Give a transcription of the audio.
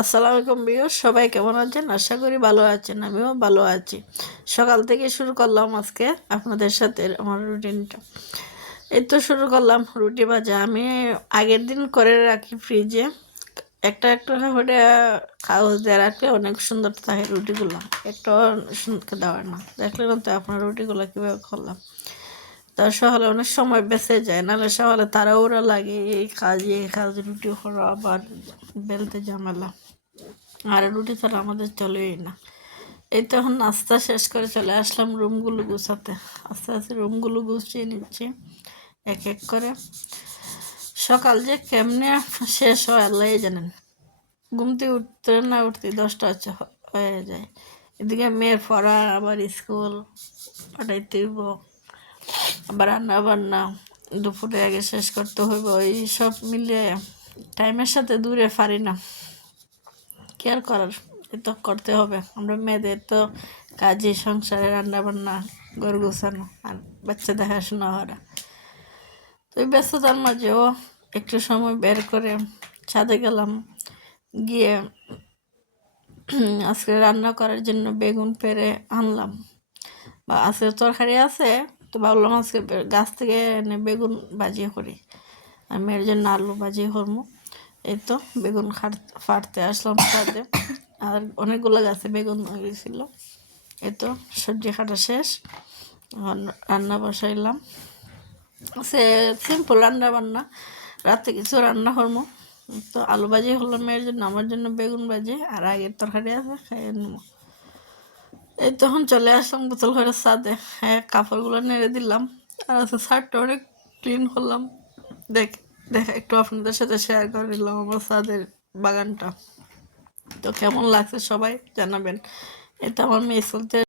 আসসালামু আলাইকুম ভিউয়ার্স, সবাই কেমন আছেন? আশা করি ভালো আছেন। আমিও ভালো আছি। সকাল থেকে শুরু করলাম আজকে আপনাদের সাথে আমার রুটিনটা। এই তো শুরু করলাম রুটি ভাজা। আমি আগের দিন করে রাখি ফ্রিজে, একটা একটা করে কাগজ দিয়ে রাখলে অনেক সুন্দর থাকে রুটিগুলো। একটু সুন্দর দেওয়ার না দেখলে না তো আপনার রুটিগুলো কীভাবে করলাম। তার সকালে অনেক সময় বেঁচে যায়, নাহলে সকালে তাড়াহুড়া লাগে, এই কাজ রুটি করা আবার বেলতে ঝামেলা। আর রুটি ছাড়া আমাদের চলেই না। এই তো এখন নাস্তা শেষ করে চলে আসলাম রুমগুলো গুছাতে। আস্তে আস্তে রুমগুলো গুছিয়ে নিচ্ছি এক এক করে। সকাল যে কেমনে শেষ হয় আল্লাহ জানেন। ঘুমতে উঠতে না উঠতে 10টা হয়ে যায়। এদিকে মেয়ের পড়া, আবার স্কুল পাঠাইতে হইব, আবার রান্না বান্না দুপুরে আগে শেষ করতে হইব। এই সব মিলিয়ে টাইমের সাথে দূরে পারি না। কেয়ার করার তো করতে হবে। আমরা মেয়েদের তো কাজে, সংসারে, রান্না বান্না, ঘর গোছানো আর বাচ্চা দেখাশোনা করা। তো এই ব্যস্ততার মাঝেও একটু সময় বের করে ছাদে গেলাম। গিয়ে আজকে রান্না করার জন্য বেগুন পেড়ে আনলাম। বা আজকে তরকারি আছে, তো ভাবলাম আজকে গাছ থেকে এনে বেগুন ভাজিয়ে করি। আর মেয়ের জন্য আলু ভাজিয়ে করবো। এই তো বেগুন ফাটতে আসলাম ছাদে। আর অনেকগুলো গাছে বেগুন হয়েছিল। এই তো সবজি কাটা শেষ, রান্না বসাইলাম। সে সিম্পল রান্না বান্না, রাতে কিছু রান্না করবো। তো আলু ভাজি হলো মেয়ের জন্য, আমার জন্য বেগুন ভাজি, আর আগের তরকারি আছে খাইয়ে নেব। এই তখন চলে আসলাম বোতল ঘরের ছাদে। হ্যাঁ, কাপড়গুলো নেড়ে দিলাম। আর আজকে ছাদটা অনেক ক্লিন করলাম। দেখা একটু আপনাদের সাথে শেয়ার করে নিলাম আমার ছাদের বাগানটা। তো কেমন লাগছে সবাই জানাবেন। এটা আমার মেয়ে চলতে